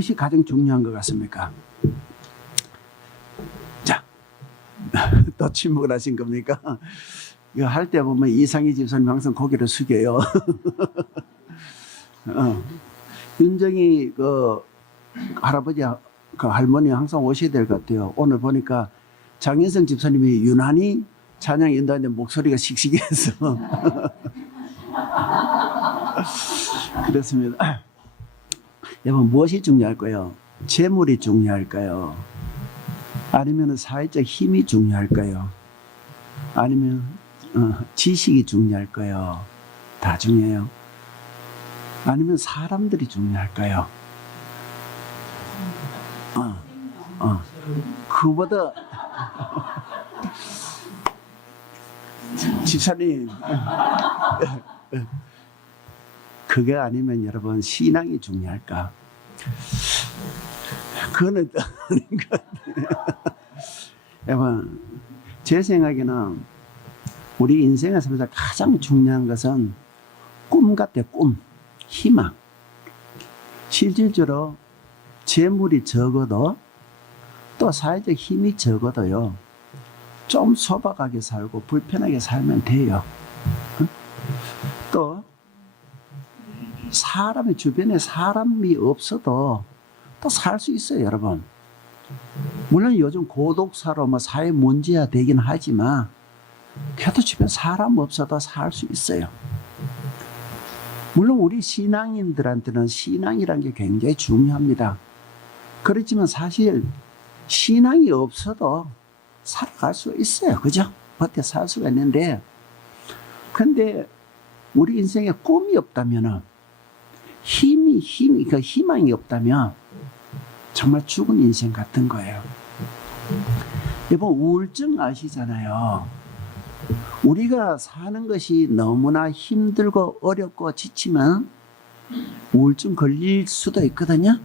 무엇이 가장 중요한 것 같습니까? 자, 또 침묵을 하신 겁니까? 이거 할 때 보면 이상희 집사님 항상 고개를 숙여요. 윤정이 그 할아버지, 그 할머니 항상 오셔야 될 것 같아요. 오늘 보니까 장인성 집사님이 유난히 찬양 인도하는데 목소리가 씩씩해서 그렇습니다. 여러분, 무엇이 중요할까요? 재물이 중요할까요? 아니면 사회적 힘이 중요할까요? 아니면 지식이 중요할까요? 다 중요해요. 아니면 사람들이 중요할까요? 그보다 집사님, 그게 아니면 여러분 신앙이 중요할까? 그거는 아닌 것 같아요. 여러분, 제 생각에는 우리 인생에 살면서 가장 중요한 것은 꿈 같아, 꿈, 희망. 실질적으로 재물이 적어도 또 사회적 힘이 적어도요, 좀 소박하게 살고 불편하게 살면 돼요. 또 사람이 주변에 사람이 없어도 또 살 수 있어요, 여러분. 물론 요즘 고독사로 뭐 사회 문제가 되긴 하지만 그래도 주변 사람 없어도 살 수 있어요. 물론 우리 신앙인들한테는 신앙이란 게 굉장히 중요합니다. 그렇지만 사실 신앙이 없어도 살아갈 수 있어요. 그죠? 버텨 살 수가 있는데, 근데 우리 인생에 꿈이 없다면, 그 희망이 없다면 정말 죽은 인생 같은 거예요. 여러분, 우울증 아시잖아요. 우리가 사는 것이 너무나 힘들고 어렵고 지치면 우울증 걸릴 수도 있거든요.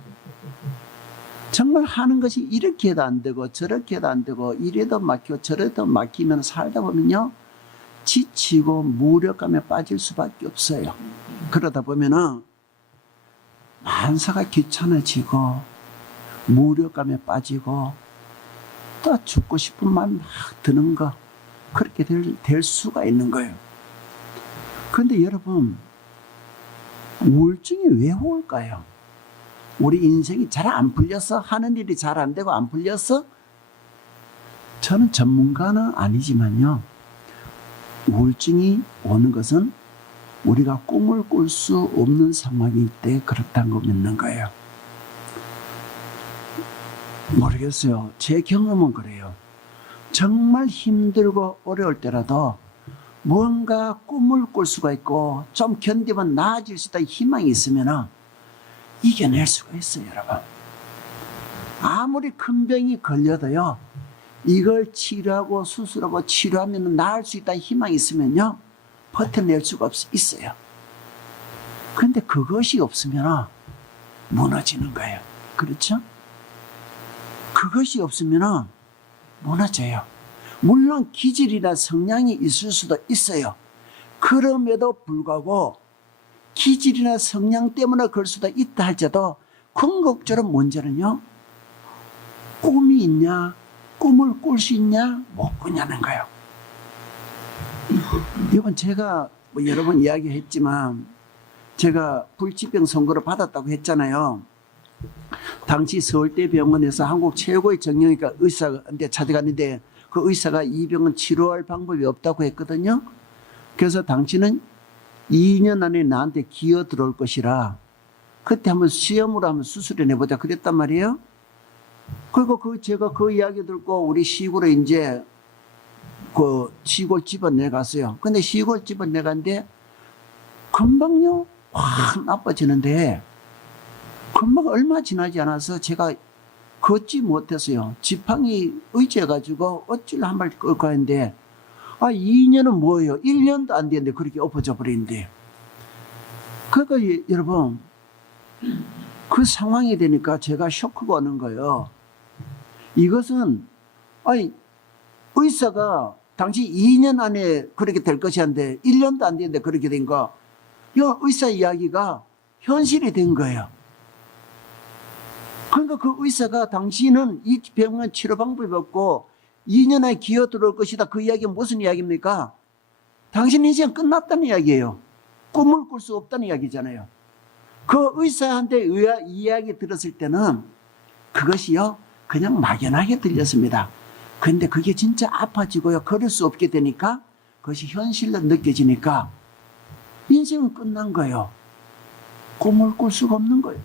정말 하는 것이 이렇게 해도 안 되고 저렇게 해도 안 되고 이래도 막히고 저래도 막히면 살다 보면요, 지치고 무력감에 빠질 수밖에 없어요. 그러다 보면은 만사가 귀찮아지고 무력감에 빠지고 또 죽고 싶은 마음이 막 드는 거, 그렇게 될 수가 있는 거예요. 그런데 여러분, 우울증이 왜 올까요? 우리 인생이 잘 안 풀려서? 하는 일이 잘 안 되고 안 풀려서? 저는 전문가는 아니지만요, 우울증이 오는 것은 우리가 꿈을 꿀 수 없는 상황일 때 그렇다는 거 믿는 거예요. 모르겠어요. 제 경험은 그래요. 정말 힘들고 어려울 때라도 뭔가 꿈을 꿀 수가 있고 좀 견디면 나아질 수 있다는 희망이 있으면 이겨낼 수가 있어요, 여러분. 아무리 큰 병이 걸려도요, 이걸 치료하고 수술하고 치료하면 나을 수 있다는 희망이 있으면요, 버텨낼 수가 있어요. 그런데 그것이 없으면 무너지는 거예요. 그렇죠? 그것이 없으면 무너져요. 물론 기질이나 성향이 있을 수도 있어요. 그럼에도 불구하고 기질이나 성향 때문에 그럴 수도 있다 할지라도 궁극적으로 문제는요, 꿈이 있냐, 꿈을 꿀 수 있냐, 못 꾸냐는 거예요. 이번 제가 여러 번 이야기했지만 제가 불치병 선고를 받았다고 했잖아요. 당시 서울대병원에서 한국 최고의 정형외과 의사한테 찾아갔는데 그 의사가 이 병은 치료할 방법이 없다고 했거든요. 그래서 당신은 2년 안에 나한테 기어 들어올 것이라 그때 한번 시험으로 한번 수술해 내보자 그랬단 말이에요. 그리고 제가 그 이야기 듣고 우리 시골에 이제 그 시골 집은 내갔어요. 근데 시골 집은 내갔는데 금방요 확 나빠지는데, 금방 얼마 지나지 않아서 제가 걷지 못했어요. 지팡이 의지해가지고 어찌를 한 발 끌고 했는데, 2년은 뭐예요? 1년도 안 됐는데 그렇게 엎어져 버리는데. 그러니까 여러분, 그 상황이 되니까 제가 쇼크가 오는 거예요. 이것은 의사가 당시 2년 안에 그렇게 될 것이었는데 1년도 안 됐는데 그렇게 된 거, 이 의사 이야기가 현실이 된 거예요. 그러니까 그 의사가 당신은 이 병은 치료 방법이 없고 2년 안에 기어 들어올 것이다. 그 이야기는 무슨 이야기입니까? 당신 인생 끝났다는 이야기예요. 꿈을 꿀 수 없다는 이야기잖아요. 그 의사한테 이야기 들었을 때는 그것이요, 그냥 막연하게 들렸습니다. 그런데 그게 진짜 아파지고요, 걸을 수 없게 되니까 그것이 현실로 느껴지니까 인생은 끝난 거예요. 꿈을 꿀 수가 없는 거예요.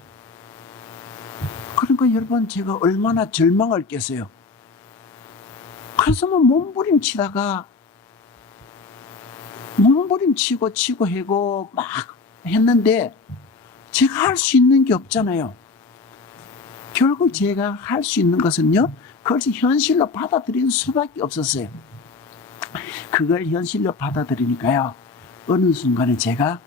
그러니까 여러분, 제가 얼마나 절망을 깼어요. 그래서 뭐 몸부림치다가 치고 해고 막 했는데 제가 할 수 있는 게 없잖아요. 결국 제가 할 수 있는 것은요, 그것을 현실로 받아들이는 수밖에 없었어요. 그걸 현실로 받아들이니까요, 어느 순간에 제가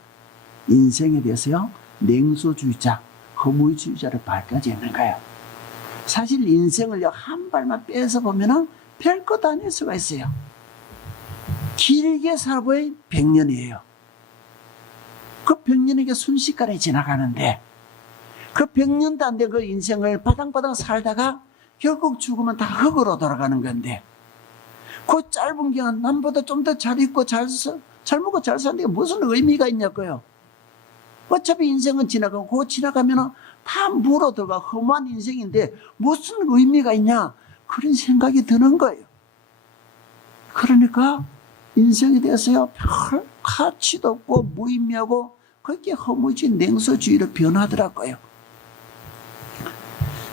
인생에 대해서요, 냉소주의자, 허무주의자를 발까지 했는 거예요. 사실 인생을요, 한 발만 빼서 보면은 별것 아닐 수가 있어요. 길게 살아봐야 100년이에요. 그 100년이 순식간에 지나가는데, 그 100년도 안 된 그 인생을 바당바당 살다가 결국 죽으면 다 흙으로 돌아가는 건데, 그 짧은 기간 남보다 좀 더 잘 있고 잘 먹고 잘 사는데 무슨 의미가 있냐고요. 어차피 인생은 지나가고, 그거 지나가면 다 물어 들어가 험한 인생인데 무슨 의미가 있냐, 그런 생각이 드는 거예요. 그러니까 인생에 대해서요, 별 가치도 없고 무의미하고 그렇게 허무주의, 냉소주의로 변하더라고요.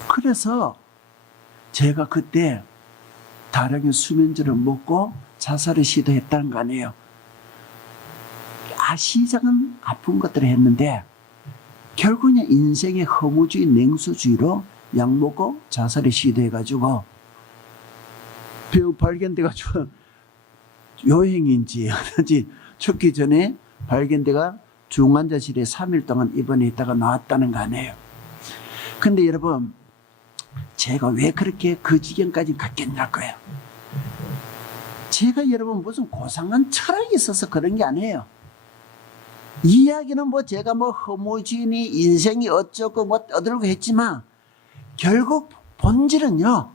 그래서 제가 그때 다량의 수면제를 먹고 자살을 시도했다는 거 아니에요. 시작은 아픈 것들을 했는데 결국은 인생의 허무주의, 냉소주의로 약 먹고 자살을 시도해가지고 병 발견돼가지고 요행인지 어떤지 죽기 전에 발견돼가 중환자실에 3일 동안 입원해 있다가 나왔다는 거 아니에요. 근데 여러분, 제가 왜 그렇게 그 지경까지 갔겠냐고요. 제가 여러분 무슨 고상한 철학이 있어서 그런 게 아니에요. 이야기는 뭐 제가 뭐 허무주의니 인생이 어쩌고 뭐 떠들고 했지만 결국 본질은요,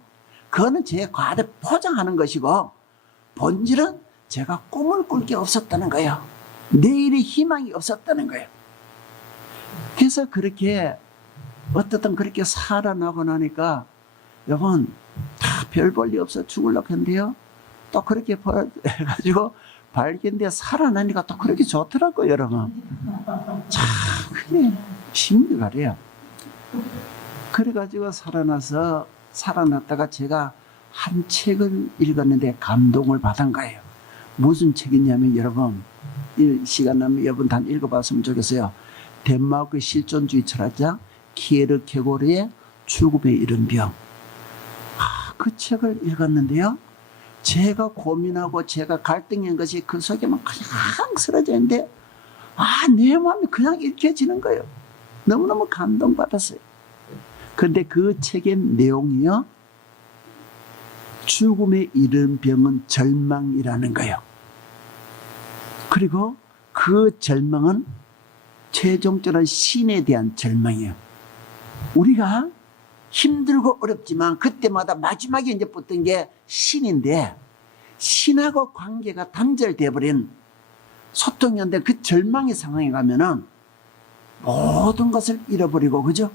그거는 제 과대 포장하는 것이고 본질은 제가 꿈을 꿀 게 없었다는 거예요. 내일의 희망이 없었다는 거예요. 그래서 그렇게 어떻든 그렇게 살아나고 나니까 여러분 다 별 볼 일 없어 죽으려고 했는데요, 또 그렇게 해가지고 발견돼 살아나니까 또 그렇게 좋더라고요. 여러분 참 그게 심리가 그래요. 그래가지고 살아났다가 제가 한 책을 읽었는데 감동을 받은 거예요. 무슨 책이냐면 여러분, 시간 나면 여러분 다 읽어봤으면 좋겠어요. 덴마크 실존주의 철학자 키에르케고르의 죽음에 이른 병. 그 책을 읽었는데요, 제가 고민하고 제가 갈등한 것이 그 속에만 그냥 쓰러져 있는데 내 마음이 그냥 읽혀지는 거예요. 너무너무 감동받았어요. 그런데 그 책의 내용이요, 죽음에 이른 병은 절망이라는 거예요. 그리고 그 절망은 최종적인 신에 대한 절망이에요. 우리가 힘들고 어렵지만 그때마다 마지막에 이제 붙던 게 신인데, 신하고 관계가 단절돼 버린 소통이 안 된 그 절망의 상황에 가면은 모든 것을 잃어버리고, 그죠?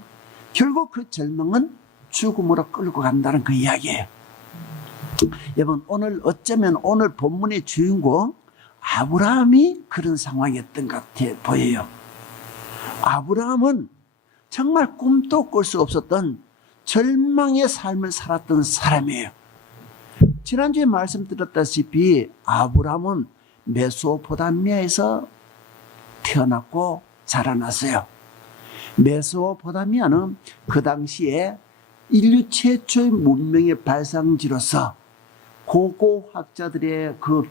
결국 그 절망은 죽음으로 끌고 간다는 그 이야기예요. 여러분, 어쩌면 오늘 본문의 주인공 아브라함이 그런 상황이었던 것 같아 보여요. 아브라함은 정말 꿈도 꿀 수 없었던 절망의 삶을 살았던 사람이에요. 지난주에 말씀드렸다시피 아브라함은 메소포타미아에서 태어났고 자라났어요. 메소포타미아는 그 당시에 인류 최초의 문명의 발상지로서 고고학자들의 그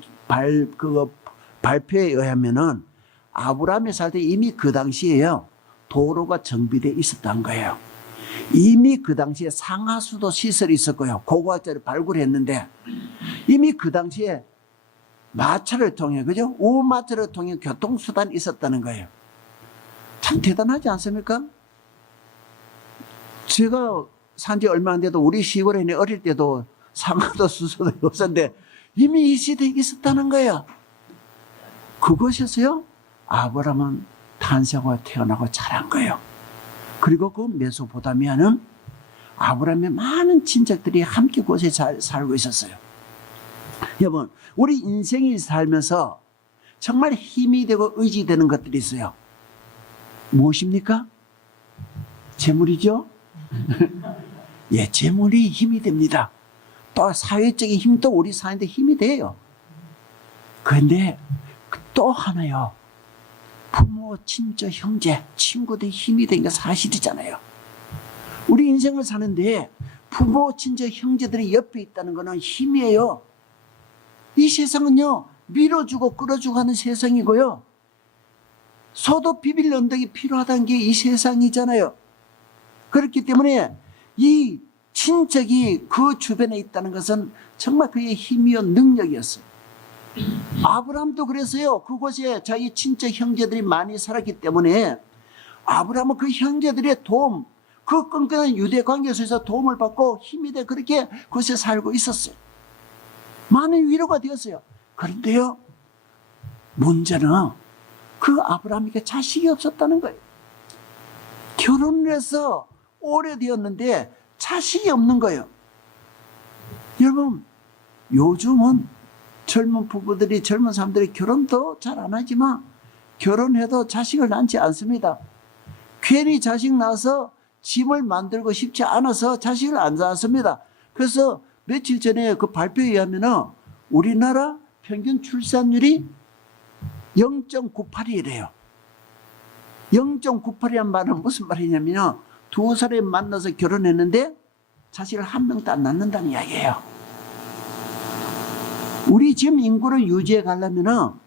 발표에 의하면은 아브라함이 살 때 이미 그 당시에요, 도로가 정비되어 있었던 거예요. 이미 그 당시에 상하수도 시설이 있었고요, 고고학자를 발굴했는데 이미 그 당시에 마차를 통해, 그죠? 우마차를 통해 교통수단이 있었다는 거예요. 참 대단하지 않습니까? 제가 산지 얼마 안 돼도 우리 시골에 어릴 때도 상어도 수소도 없었는데 이미 이 시대에 있었다는 거예요. 그것에서요 아브라함은 탄생하고 태어나고 자란 거예요. 그리고 그 메소포타미아는 아브라함의 많은 친척들이 함께 그곳에 잘 살고 있었어요. 여러분, 우리 인생이 살면서 정말 힘이 되고 의지되는 것들이 있어요. 무엇입니까? 재물이죠? 예, 재물이 힘이 됩니다. 또 사회적인 힘도 우리 사회인데 힘이 돼요. 그런데 또 하나요. 부모, 친척, 형제, 친구들이 힘이 되는 게 사실이잖아요. 우리 인생을 사는데 부모, 친척, 형제들이 옆에 있다는 것은 힘이에요. 이 세상은요, 밀어주고 끌어주고 하는 세상이고요. 소도 비빌 언덕이 필요하다는 게 이 세상이잖아요. 그렇기 때문에 이 친척이 그 주변에 있다는 것은 정말 그의 힘이요, 능력이었어요. 아브라함도 그랬어요. 그곳에 자기 친척 형제들이 많이 살았기 때문에 아브라함은 그 형제들의 도움, 그 끈끈한 유대 관계 속에서 도움을 받고 힘이 돼 그렇게 그곳에 살고 있었어요. 많은 위로가 되었어요. 그런데요, 문제는 그 아브라함에게 자식이 없었다는 거예요. 결혼을 해서 오래되었는데 자식이 없는 거예요. 여러분, 요즘은 젊은 부부들이, 젊은 사람들이 결혼도 잘 안 하지만 결혼해도 자식을 낳지 않습니다. 괜히 자식 낳아서 짐을 만들고 싶지 않아서 자식을 안 낳습니다. 그래서 며칠 전에 그 발표에 의하면 우리나라 평균 출산율이 0.98이래요. 0.98이란 말은 무슨 말이냐면 두 사람이 만나서 결혼했는데 자식을 한 명도 안 낳는다는 이야기예요. 우리 지금 인구를 유지해 가려면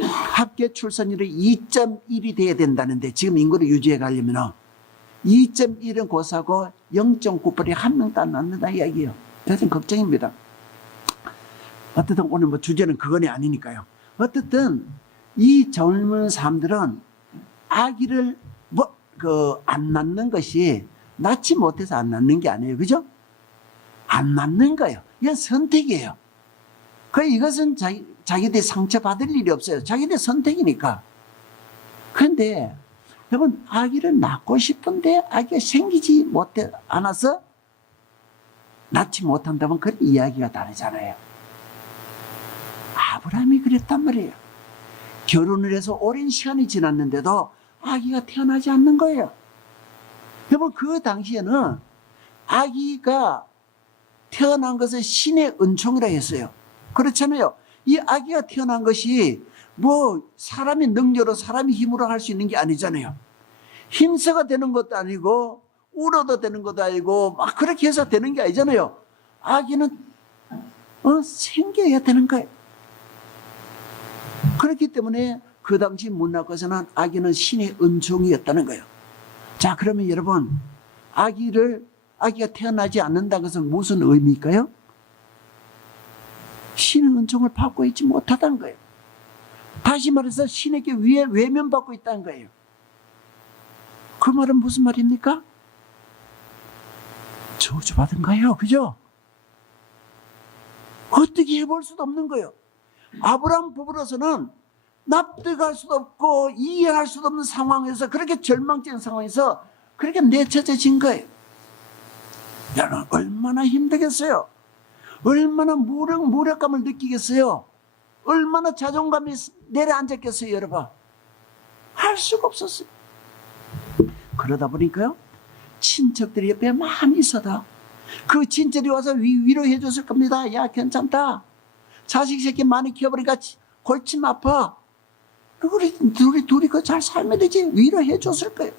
합계 출산율이 2.1이 돼야 된다는데 지금 인구를 유지해 가려면 2.1은 고사고 0.98이 한 명도 안 낳는다는 이야기예요. 그래서 걱정입니다. 어쨌든 오늘 뭐 주제는 그건이 아니니까요. 어쨌든 이 젊은 사람들은 아기를 안 낳는 것이 낳지 못해서 안 낳는 게 아니에요. 그죠? 안 낳는 거예요. 이건 선택이에요. 이것은 자기들이 상처받을 일이 없어요. 자기들 선택이니까. 그런데 여러분, 아기를 낳고 싶은데 아기가 생기지 않아서 낳지 못한다면 그건 이야기가 다르잖아요. 아브라함이 그랬단 말이에요. 결혼을 해서 오랜 시간이 지났는데도 아기가 태어나지 않는 거예요. 여러분, 그 당시에는 아기가 태어난 것을 신의 은총이라 했어요. 그렇잖아요. 이 아기가 태어난 것이 뭐 사람의 능력으로 사람의 힘으로 할 수 있는 게 아니잖아요. 힘써가 되는 것도 아니고 울어도 되는 것도 아니고 막 그렇게 해서 되는 게 아니잖아요. 아기는 생겨야 되는 거예요. 그렇기 때문에 그 당시 문학에서는 아기는 신의 은총이었다는 거예요. 자, 그러면 여러분, 아기가 태어나지 않는다는 것은 무슨 의미일까요? 신의 은총을 받고 있지 못하다는 거예요. 다시 말해서 신에게 외면받고 있다는 거예요. 그 말은 무슨 말입니까? 저주받은 거예요. 그죠? 어떻게 해볼 수도 없는 거예요. 아브라함 부부로서는 납득할 수도 없고 이해할 수도 없는 상황에서, 그렇게 절망적인 상황에서 그렇게 내쳐진 거예요. 여러분, 얼마나 힘들겠어요? 얼마나 무력감을 느끼겠어요? 얼마나 자존감이 내려앉았겠어요, 여러분? 할 수가 없었어요. 그러다 보니까요, 친척들이 옆에 많이 있어도 그 친척이 와서 위로해 줬을 겁니다. 야, 괜찮다. 자식 새끼 많이 키워버리니까 골침 아파. 우리 둘이 그 잘 살면 되지. 위로해 줬을 거예요.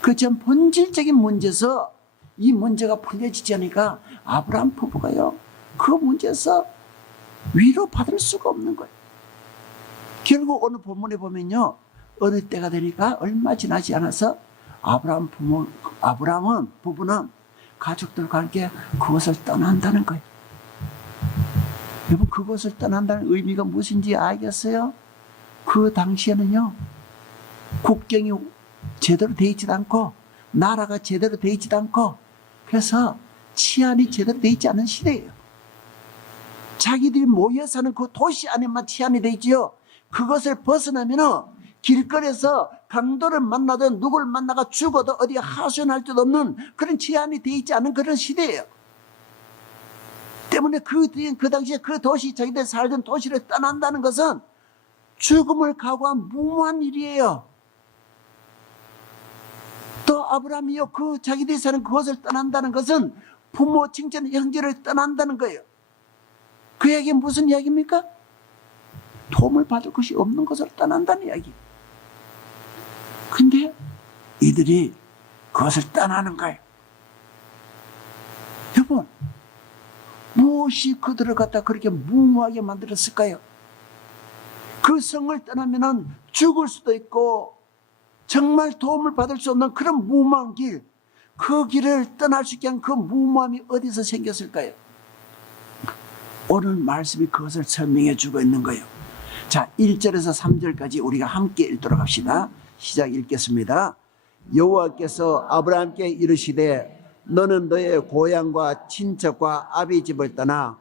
그 전 본질적인 문제에서 이 문제가 풀려지지 않으니까 아브라함 부부가요, 그 문제에서 위로받을 수가 없는 거예요. 결국 오늘 본문에 보면요, 어느 때가 되니까 얼마 지나지 않아서 아브라함은 부부는 가족들과 함께 그것을 떠난다는 거예요. 여러분, 그것을 떠난다는 의미가 무엇인지 알겠어요? 그 당시에는요, 국경이 제대로 되어 있지도 않고 나라가 제대로 되어 있지도 않고 그래서 치안이 제대로 되어 있지 않은 시대예요. 자기들이 모여 사는 그 도시 안에만 치안이 되어 있지요. 그것을 벗어나면은 길거리에서 강도를 만나든 누굴 만나가 죽어도 어디 하소연할 수 없는 그런 치안이 되어 있지 않은 그런 시대예요. 때문에 그 당시에 그 도시, 자기들 살던 도시를 떠난다는 것은 죽음을 각오한 무모한 일이에요. 또 아브라함이요, 그 자기들이 사는 그곳을 떠난다는 것은 부모, 친척, 형제를 떠난다는 거예요. 그 이야기는 무슨 이야기입니까? 도움을 받을 것이 없는 것을 떠난다는 이야기. 근데 이들이 그것을 떠나는 거예요. 여러분, 무엇이 그들을 갖다 그렇게 무모하게 만들었을까요? 그 성을 떠나면은 죽을 수도 있고 정말 도움을 받을 수 없는 그런 무모한 길, 그 길을 떠날 수 있게 한 그 무모함이 어디서 생겼을까요? 오늘 말씀이 그것을 설명해 주고 있는 거예요. 자, 1절에서 3절까지 우리가 함께 읽도록 합시다. 시작 읽겠습니다. 여호와께서 아브라함께 이르시되 너는 너의 고향과 친척과 아비 집을 떠나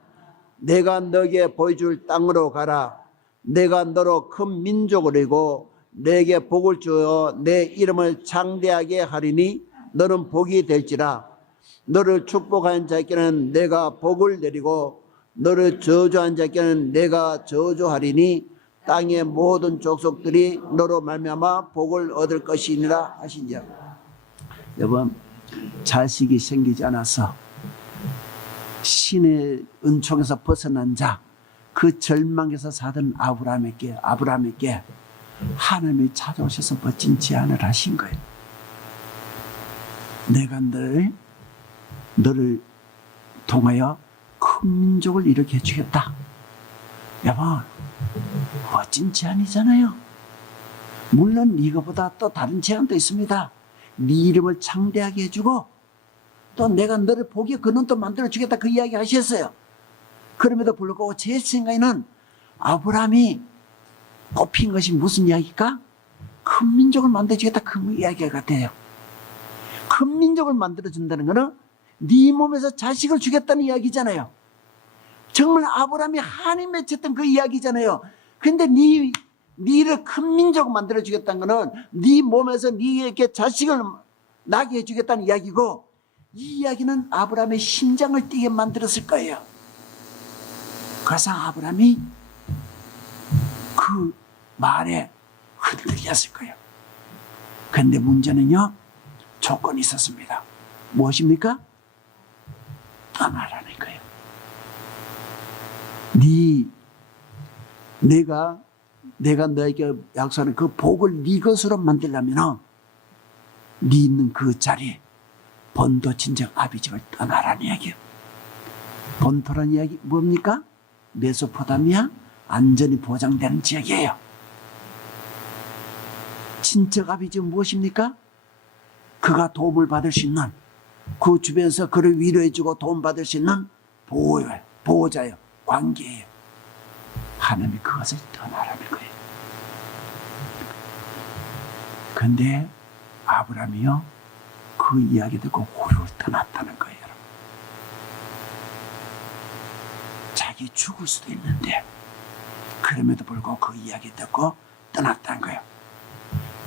내가 너에게 보여줄 땅으로 가라. 내가 너로 큰 민족을 이루고 내게 복을 주어 내 이름을 창대하게 하리니 너는 복이 될지라. 너를 축복한 자에게는 내가 복을 내리고 너를 저주한 자에게는 내가 저주하리니 땅의 모든 족속들이 너로 말미암아 복을 얻을 것이니라 하시니라. 여러분, 자식이 생기지 않아서 신의 은총에서 벗어난 자, 그 절망에서 사던 아브라함에게 하나님이 찾아오셔서 멋진 제안을 하신 거예요. 내가 너를 통하여 큰 민족을 일으켜 주겠다. 여러분, 멋진 제안이잖아요. 물론 이거보다 또 다른 제안도 있습니다. 네 이름을 창대하게 해주고 또 내가 너를 복의 근원도 만들어주겠다, 그 이야기 하셨어요. 그럼에도 불구하고 제 생각에는 아브라함이 꼽힌 것이 무슨 이야기일까? 큰 민족을 만들어주겠다, 그 이야기 같아요. 큰 민족을 만들어준다는 것은 네 몸에서 자식을 주겠다는 이야기잖아요. 정말 아브라함이 한이 맺혔던 그 이야기잖아요. 근데 네를 큰 민족 만들어주겠다는 것은 네 몸에서 네에게 자식을 나게 해주겠다는 이야기고, 이 이야기는 아브라함의 심장을 뛰게 만들었을 거예요. 그래서 아브라함이 그 말에 흔들렸을 거예요. 그런데 문제는요, 조건이 있었습니다. 무엇입니까? 떠나라는 거예요. 내가 너에게 약속하는 그 복을 네 것으로 만들려면 네 있는 그 자리, 본토 친정 아비집을 떠나라는 이야기예요. 본토라는 이야기 뭡니까? 메소포타미아, 안전이 보장되는 지역이에요. 친척 아비집은 무엇입니까? 그가 도움을 받을 수 있는, 그 주변에서 그를 위로해주고 도움받을 수 있는 보호자예요. 관계예요. 하나님이 그것을 떠나라는 거예요. 그런데 아브라함이요, 그 이야기 듣고 후루 떠났다는 거예요. 자기 죽을 수도 있는데 그럼에도 불구하고 그 이야기 듣고 떠났다는 거예요.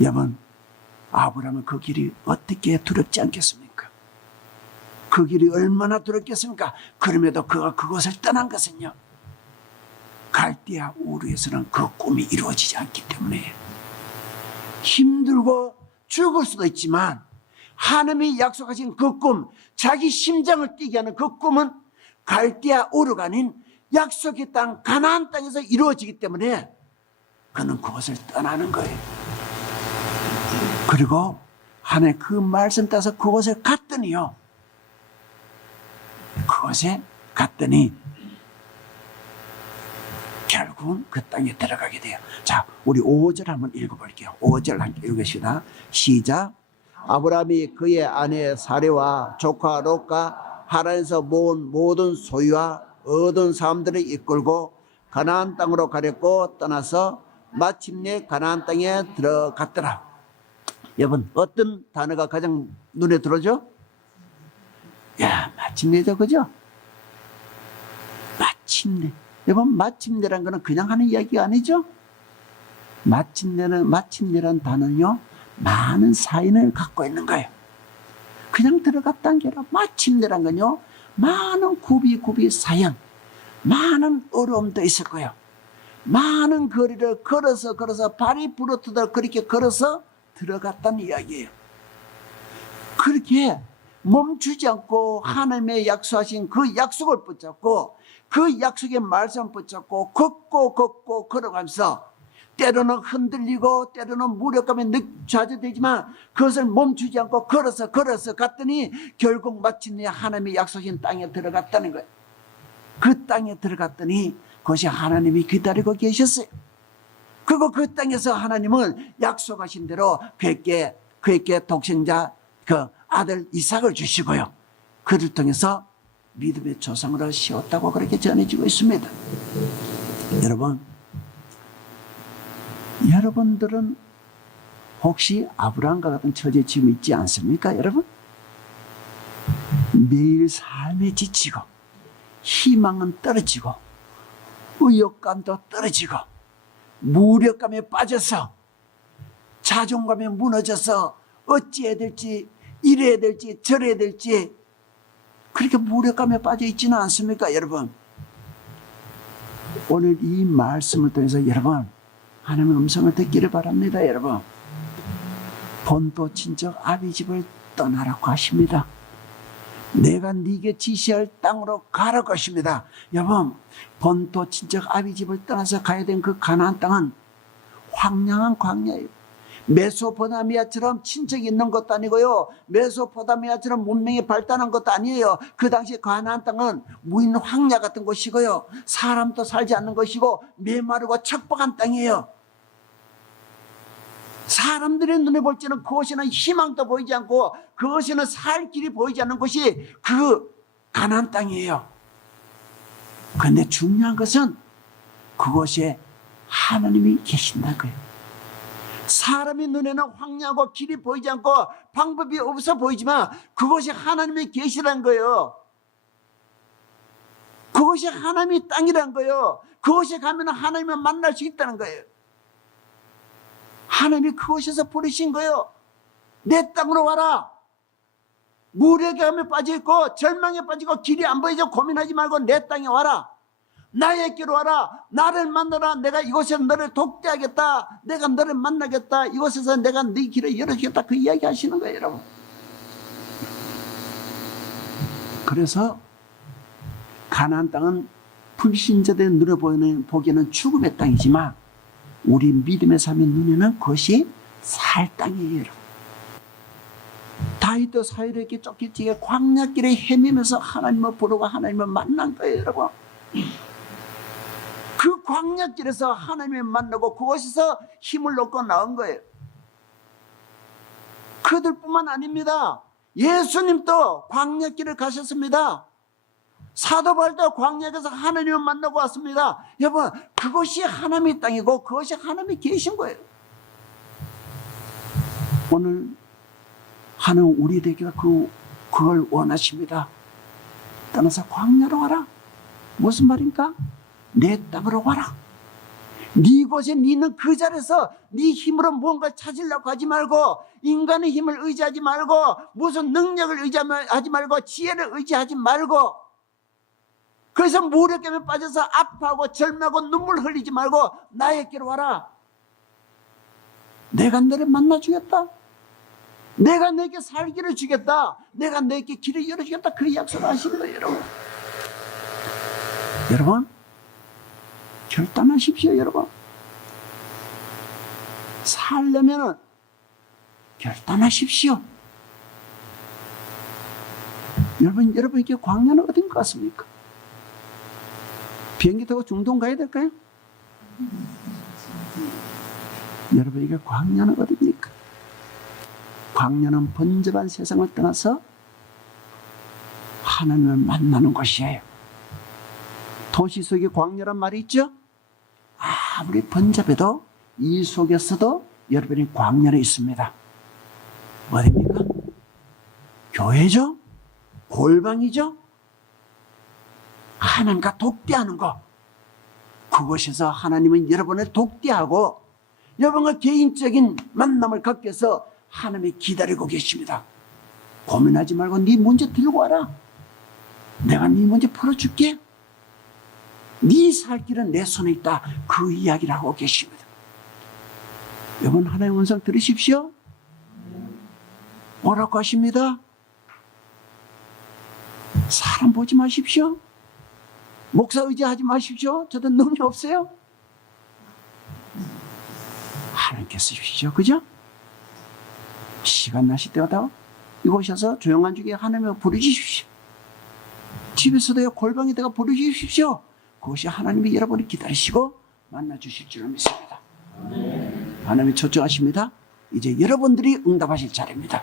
여러분, 아브라함은 그 길이 어떻게 두렵지 않겠습니까? 그 길이 얼마나 두렵겠습니까? 그럼에도 그가 그것을 떠난 것은요, 갈대아 우르에서는 그 꿈이 이루어지지 않기 때문에 힘들고 죽을 수도 있지만 하나님이 약속하신 그 꿈, 자기 심장을 뛰게 하는 그 꿈은 갈대아 우르가 아닌 약속의 땅 가나안 땅에서 이루어지기 때문에 그는 그것을 떠나는 거예요. 그리고 하나님 그 말씀 따라서 그곳에 갔더니요, 그곳에 갔더니 결국은 그 땅에 들어가게 돼요. 자, 우리 5절 한번 읽어볼게요. 5절 함께 읽으시다. 시작. 아브라함이 그의 아내 사레와 조카 롯과 하란에서 모은 모든 소유와 얻은 사람들을 이끌고 가나안 땅으로 가려고 떠나서 마침내 가나안 땅에 들어갔더라. 여러분, 어떤 단어가 가장 눈에 들어오죠? 마침내죠, 그죠? 마침내. 여러분, 마침내란 거는 그냥 하는 이야기가 아니죠? 마침내란 단어는요, 많은 사인을 갖고 있는 거예요. 그냥 들어갔다는 게 아니라 마침내란 건요, 많은 굽이 사연, 많은 어려움도 있을 거예요. 많은 거리를 걸어서 발이 부러뜨도록 그렇게 걸어서 들어갔다는 이야기예요. 그렇게 멈추지 않고 하나님의 약속하신 그 약속을 붙잡고 그 약속의 말씀 붙잡고 걷고 걸어가면서 때로는 흔들리고 때로는 무력감에 좌절되지만 그것을 멈추지 않고 걸어서 갔더니 결국 마침내 하나님의 약속인 땅에 들어갔다는 거예요. 그 땅에 들어갔더니 그것이 하나님이 기다리고 계셨어요. 그리고 그 땅에서 하나님은 약속하신 대로 그에게 독생자 그 아들 이삭을 주시고요. 그를 통해서 믿음의 조상으로 세웠다고 그렇게 전해지고 있습니다. 여러분들은 혹시 아브라함과 같은 처지에 지금 있지 않습니까, 여러분? 매일 삶에 지치고 희망은 떨어지고 의욕감도 떨어지고 무력감에 빠져서 자존감에 무너져서 어찌해야 될지 이래야 될지 저래야 될지 그렇게 무력감에 빠져 있지는 않습니까, 여러분? 오늘 이 말씀을 통해서 여러분 하나님의 음성을 듣기를 바랍니다. 여러분, 본토 친척 아비 집을 떠나라고 하십니다. 내가 네게 지시할 땅으로 가라고 하십니다. 여러분, 본토 친척 아비 집을 떠나서 가야 된 그 가나안 땅은 황량한 광야예요. 메소포타미아처럼 친척이 있는 것도 아니고요, 메소포타미아처럼 문명이 발달한 것도 아니에요. 그 당시 가나안 땅은 무인 황야 같은 곳이고요, 사람도 살지 않는 것이고 메마르고 척박한 땅이에요. 사람들의 눈에 볼 때는 그것에는 희망도 보이지 않고 그것에는 살 길이 보이지 않는 것이 그 가나안 땅이에요. 그런데 중요한 것은 그곳에 하나님이 계신다는 거예요. 사람의 눈에는 황량하고 길이 보이지 않고 방법이 없어 보이지만 그것이 하나님이 계시라는 거예요. 그것이 하나님의 땅이라는 거예요. 그곳에 가면 하나님을 만날 수 있다는 거예요. 하나님이 그곳에서 부르신 거예요. 내 땅으로 와라. 무력감에 빠져있고 절망에 빠지고 길이 안 보이죠. 고민하지 말고 내 땅에 와라. 나에게로 와라. 나를 만나라. 내가 이곳에서 너를 돕게하겠다. 내가 너를 만나겠다. 이곳에서 내가 네 길을 열어주겠다. 그 이야기 하시는 거예요, 여러분. 그래서 가나안 땅은 불신자들의 눈에 보기에는 죽음의 땅이지만 우리 믿음의 삶의 눈에는 그것이 살 땅이에요, 여러분. 다윗도 사울에게 쫓기지게 광야길에 헤매면서 하나님을 부르고 하나님을 만난 거예요, 여러분. 그 광야길에서 하나님을 만나고 그곳에서 힘을 얻고 나온 거예요. 그들뿐만 아닙니다. 예수님도 광야길을 가셨습니다. 사도 바울도 광야에서 하나님을 만나고 왔습니다. 여러분, 그것이 하나님의 땅이고 그것이 하나님이 계신 거예요. 오늘 하나님 우리에게 그걸 원하십니다. 떠나서 광야로 와라. 무슨 말입니까? 내 땅으로 와라. 네 곳에 네는 그 자리에서 네 힘으로 뭔가 찾으려고 하지 말고 인간의 힘을 의지하지 말고 무슨 능력을 의지하지 말고 지혜를 의지하지 말고 그래서 무력감에 빠져서 아파하고 절망하고 눈물 흘리지 말고 나에게로 와라. 내가 너를 만나주겠다. 내가 너에게 살기를 주겠다. 내가 너에게 길을 열어주겠다. 그 약속을 하시는 거예요, 여러분. 여러분, 결단하십시오, 여러분. 살려면 결단하십시오. 여러분에게 광야는 어딘 것 같습니까? 비행기 타고 중동 가야 될까요? 여러분에게 광야는 어디입니까? 광야는 번잡한 세상을 떠나서 하나님을 만나는 곳이에요. 도시 속에 광야란 말이 있죠? 아무리 번잡해도 이 속에서도 여러분이 광야는 있습니다. 어디입니까? 교회죠? 골방이죠? 하나님과 독대하는 거. 그곳에서 하나님은 여러분을 독대하고 여러분과 개인적인 만남을 갖기 위해서 하나님이 기다리고 계십니다. 고민하지 말고 네 문제 들고 와라. 내가 네 문제 풀어줄게. 네 살 길은 내 손에 있다. 그 이야기를 하고 계십니다. 여러분 하나님의 음성 들으십시오. 뭐라고 하십니다? 사람 보지 마십시오. 목사 의지하지 마십시오. 저도 능력 없어요. 하나님께서 주시죠. 그죠? 시간 나실 때마다 이곳에서 조용한 중에 하나님을 부르주십시오. 집에서도요, 골방에다가 부르주십시오. 그것이 하나님이 여러분을 기다리시고 만나주실 줄 믿습니다. 하나님이 초청하십니다. 이제 여러분들이 응답하실 차례입니다.